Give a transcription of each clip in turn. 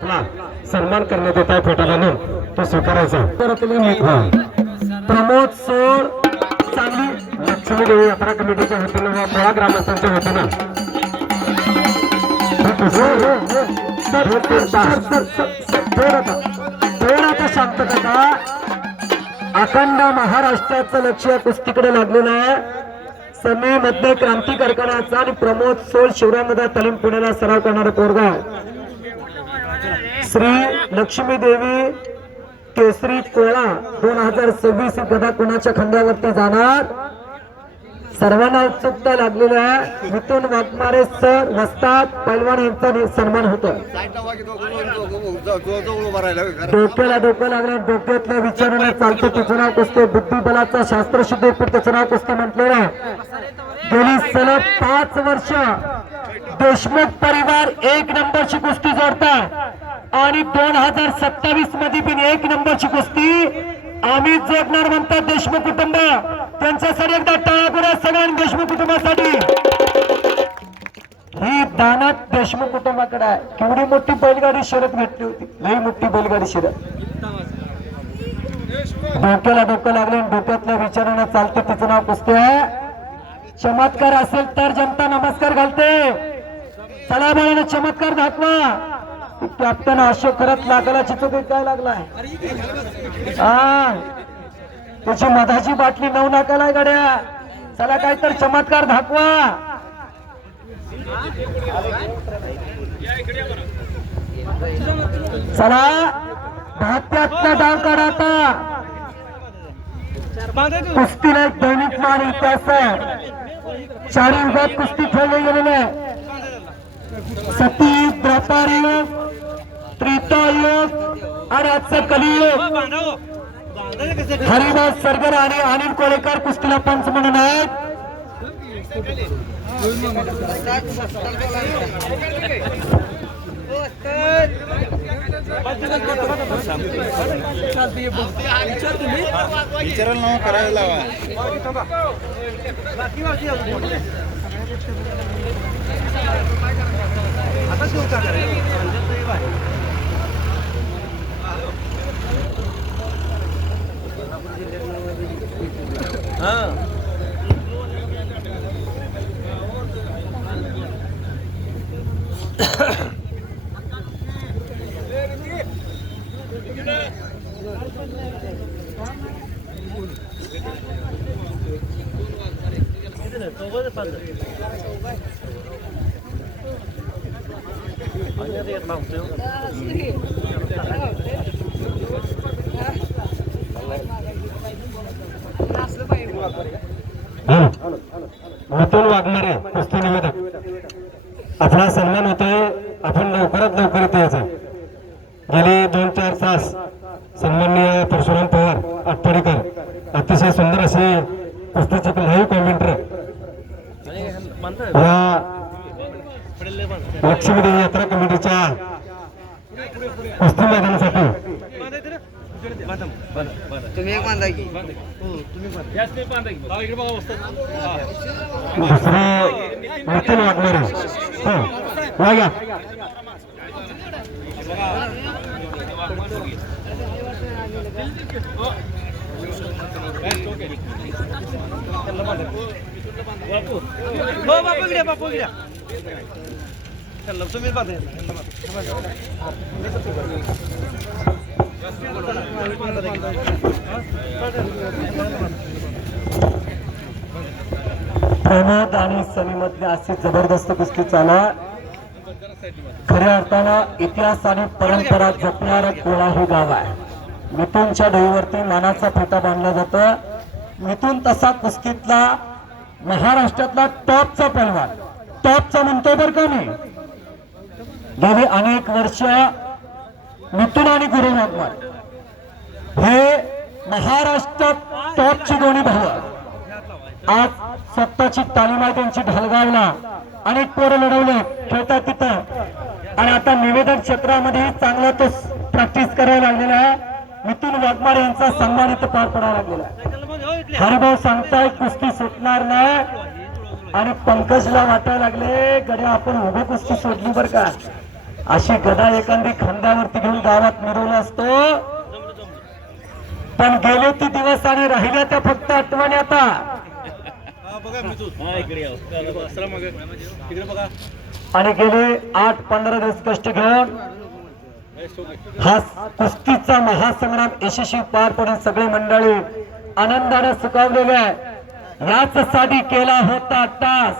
सन्मान करण्यात येत आहे फेटा घालून तो स्वीकारायचा. प्रमोद सोड सांगली लक्ष्मी देवी यात्रा कमिटीच्या वतीनं व मुळा ग्रामस्थांच्या वतीनं शांतता. अखंड महाराष्ट्राचं लक्ष कुस्तीकडे लागलेलं आहे. समी मध्ये क्रांती कारखान्याचा आणि प्रमोद सोल शिवरामदा तालीम पुण्याला सराव करणारा पोरगा श्री लक्ष्मी देवी केसरी कोळा 2026 गदा कोणाच्या खांद्यावरती जाणार. सर्वांना उत्सुकता लागलेली आहे. मिथुन वाघमारे सर वस्ताद पैलवान यांचा सन्मान होतो. डोक्याला डोकं लागले डोक्यातल्या विचाराने चालते त्याचं नाव कुस्ती. बुद्धिबलाचा शास्त्रशुद्ध त्याचं नाव कुस्ती म्हटलेलं आहे. गेली सलग 5 वर्ष देशमुख परिवार 1 नंबरची कुस्ती जोडतात आणि 2027 मध्ये पण 1 नंबरची कुस्ती आम्ही जोडणार म्हणतात देशमुख कुटुंब. त्यांच्यासाठी एकदा टाळ्या करा सगळ्या देशमुख कुटुंबासाठी. ही दानत देशमुख कुटुंबाकडे आहे. केवढी मोठी बैलगाडी शर्यत घेतली होती. लई मोठी बैलगाडी शर्यत. डोक्याला डोकं लागले डोक्यातल्या विचाराने चालते त्याचं नाव कुस्ती आहे. चमत्कार असेल तर जनता नमस्कार घालते. चला बाळाने चमत्कार दाखवा. कॅप्टन अशोक खरंच लागला चिचोकी काय लागलाय. त्याची मधाची बाटली 9 नाकाला गाड्या. चला काहीतरी चमत्कार दाखवा. चला भात्यातला डाव काढा. आता कुस्तीला एक दैनिक मान इतिहास आहे. 4 युगात कुस्ती खेळली गेलेली आहे. सती द्वापार युग त्रेता युग आणि आजचं कलियुग. हरिदास सरगर आणि अनिल कोळेकर कुस्तीला पंच म्हणून आहेत. करायला मिथुन वाघमारे कुस्ती निवेदक आपला सन्मान होतोय. आपण लवकरात लवकर इथे यायचं. गेले 2-4 तास सन्माननीय परशुराम पवार आटपाडीकर अतिशय सुंदर असे कुस्तीचे लाईव्ह कॉमेंटर या लक्ष्मी देवी यात्रा कमिटीच्या कुस्ती मैदानासाठी तुम्ही एक बांधा की दुसरे मिथुन वाघमारे वाघ्या बापू गिरा तुम्ही बांधा प्रमोद आणि समीमधली अशी जबरदस्त कुस्ती चाला. खऱ्या अर्थानं इतिहास आणि परंपरा जपणारा कोळा हे गाव आहे. मिथुनच्या ढईवरती मानाचा फेटा बांधला जातो. मिथुन तसा कुस्तीतला महाराष्ट्रातला टॉपचा पैलवान. टॉपचा म्हणतो बरं का मी. गेली अनेक वर्ष मिथुन आणि गुरु वाघमारे हे महाराष्ट्रात टॉपची दोन्ही भाऊ. आज स्वतःची तालीम आहे त्यांची ढालगावला. अनेक पोरं लढवले खेळतात तिथं आणि आता निवेदन क्षेत्रामध्ये चांगला तो प्रॅक्टिस करायला लागलेला आहे. मिथुन वाघमारे यांचा सन्मान इथं पार पडायला लागलेला आहे. हरिभाऊ सांगताय कुस्ती सुटणार नाही आणि पंकजला वाटायला लागले गड्या आपण उभी कुस्ती सोडली बरं का. अशी गदा एखादी खांद्यावरती घेऊन गावात मिरवला असतो, पण गेले ते दिवस आणि राहिल्या त्या फक्त आठवणी आता. आणि गेले 8-15 दिवस कष्ट घेऊन हा कुस्तीचा महासंग्राम यशस्वी पार पडून सगळी मंडळी आनंदाने सुखावलेले आहे. याचसाठी केला होता टास.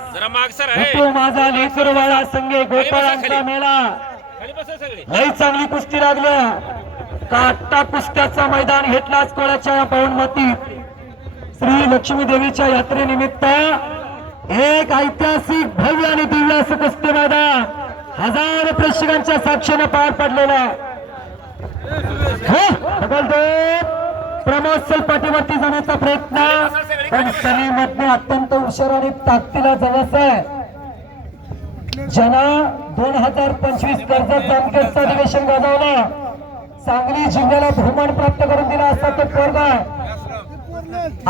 तो माझा लेकरवाळा संगे गोपाळांचा मेळा. लई चांगली कुस्ती लागल्या. काटा कुस्त्याचा मैदान घेतलाच कोळ्याच्या पाऊणमतीत. श्री लक्ष्मी देवीच्या यात्रेनिमित्त एक ऐतिहासिक भव्य आणि दिव्य असं कुस्ती मैदान हजारो प्रेक्षकांच्या साक्षीने पार पडलेला. प्रमोद पाठीवरती जाण्याचा प्रयत्न, पण सनीमध्ये अत्यंत हुशार आणि ताकदीला जवळ आहे. ज्यांना 2025 कर्जत जामखेडचं अधिवेशन गाजवलं, सांगली जिल्ह्याला बहुमान प्राप्त करून दिला असा तो पोरगा.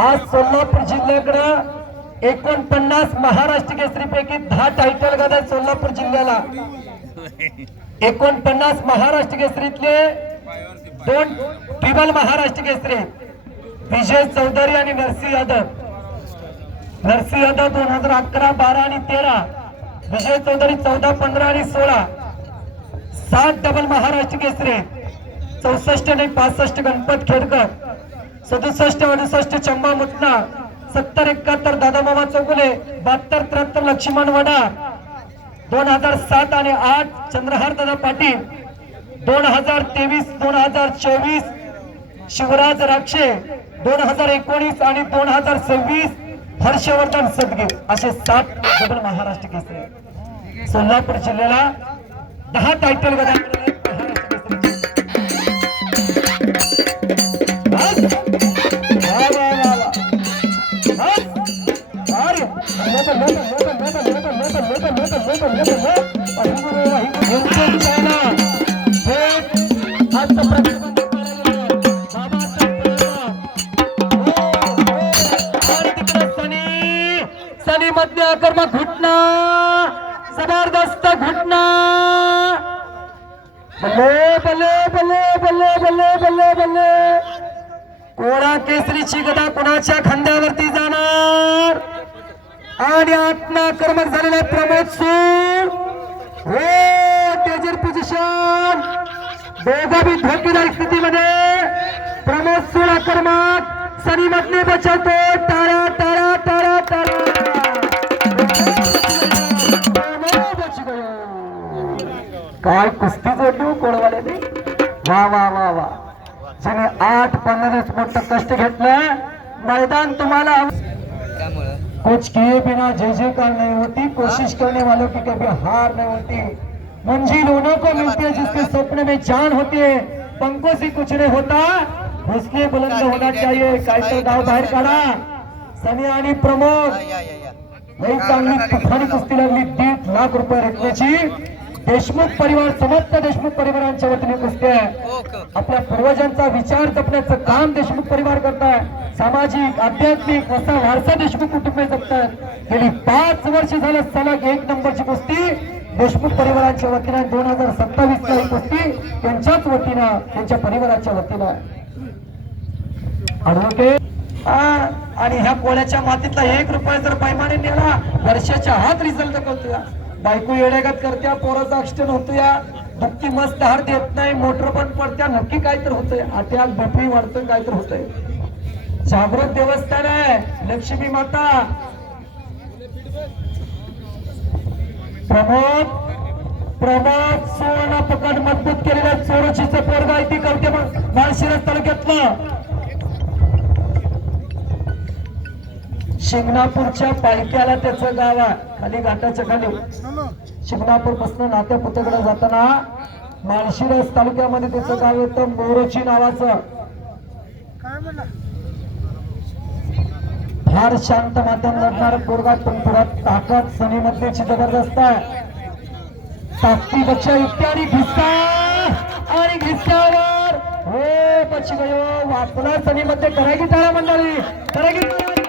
आज सोलापूर जिल्ह्याकडे 49 महाराष्ट्र केसरी पैकी 10 टायटल गादा आहेत. सोलापूर जिल्ह्याला 49 महाराष्ट्र केसरीतले 2 टिबल महाराष्ट्र केसरी, विजय चौधरी आणि नरसिंह यादव. नरसिंह यादव 2011, 12 आणि 13, विजय चौधरी 14, 15 आणि 16. 7 डबल महाराष्ट्र केसरी, 64 आणि 65 गणपत खेडकर, 67, 68 चंबा मुतना, 70, 71 दादामामा चौगुले, 72, 73 लक्ष्मण वडा, 2007 आणि 8 चंद्रहार दादा पाटील, 2023, 2024 शिवराज राक्षे, 2019 आणि 2026 हर्षवर्धन सदगे, असे 7 डबल महाराष्ट्र केसरी. सोलापूर जिल्ह्याला 10 टायटल गदा सनी मध्ये आक्रमक घुटना, जबरदस्त घुटना. बल्ले बल्ले बल्ले बल्ले बल्ले बल्ले बल्ले. कोळा केसरीची गदा कुणाच्या खांद्यावरती जाणार आणि आत्मा आक्रमक झालेला प्रमोद सूर. हो तेजर पोझिशन, दोघं बी धोकेदार स्थितीमध्ये. प्रमोद सूर आक्रमक, सनी मधले बचावतो. टाळ्या टाळ्या टाळ्या टाळ्या. काय कुस्ती जोडली कोळवाल्याने. वा वा वा वा. ज्याने 8-15 मोठं कष्ट घेतलं. मैदान तुम्हाला कुछ किए बिना जय जयकार नहीं होती, कोशिश करने वालों की कभी हार नहीं होती. मंजिल उन्हों को मिलती है जिसके सपने में जान होती है. पंखों से कुछ नहीं होता, हौसले बुलंद होना चाहिए. काय तर गाव बाहेर काढा. सनी आणि प्रमोद लई चांगली तुफानी कुस्ती लागली. 1.5 लाख रुपये रकमेची देशमुख परिवार, समस्त देशमुख परिवारांच्या वतीने कुस्ती आहे. आपल्या पूर्वजांचा विचार जपण्याचं काम देशमुख परिवार करताय. सामाजिक, आध्यात्मिक असा वारसा देशमुख कुटुंब जपतात. गेली 5 वर्ष झालं सलग 1 नंबरची कुस्ती देशमुख परिवारांच्या वतीने. 2027 ला ही कुस्ती त्यांच्याच वतीनं, त्यांच्या परिवाराच्या वतीनं. ऍडव्होकेट आणि ह्या कोळ्याच्या मातीतला 1 रुपया जर पैमाने नेला, वर्षाच्या हात रिझल्ट दाखवतोय. बायको येड्यागत करत्या, पोराचा ऍक्सिडेंट होतोय, दुखती मस्त हार देत नाही, मोटर पण पडत्या. नक्की काय तर होतंय, अटॅक बीपी वाढतं, काय तर होतंय. जागृत देवस्थान आहे, लक्ष्मी माता. प्रमोद सोना पकड मजबूत केलेल्या चोरचीचं पोरगा आहे. ती करते माळशिरस तालुक्यातलं. शिंगणापूरच्या पायथ्याला त्याचं गाव आहे, खाली घाटाच्या खाली. शिंगणापूर पासून नात्या पुतकडे जाताना माळशिरस तालुक्यामध्ये त्याचं गाव येतं, मोरोची नावाचं. फार शांत माध्यम लढणारा पोरगा, पण पुरात ताकद सनी मधल्याची जबरदस्त आहे. ताकदीपेक्षा युक्ती आणि घिसका, आणि घिसक्यावर हो पक्षी गयो वाचला. सनी मध्ये करायची टाळा मंडळी, करायची.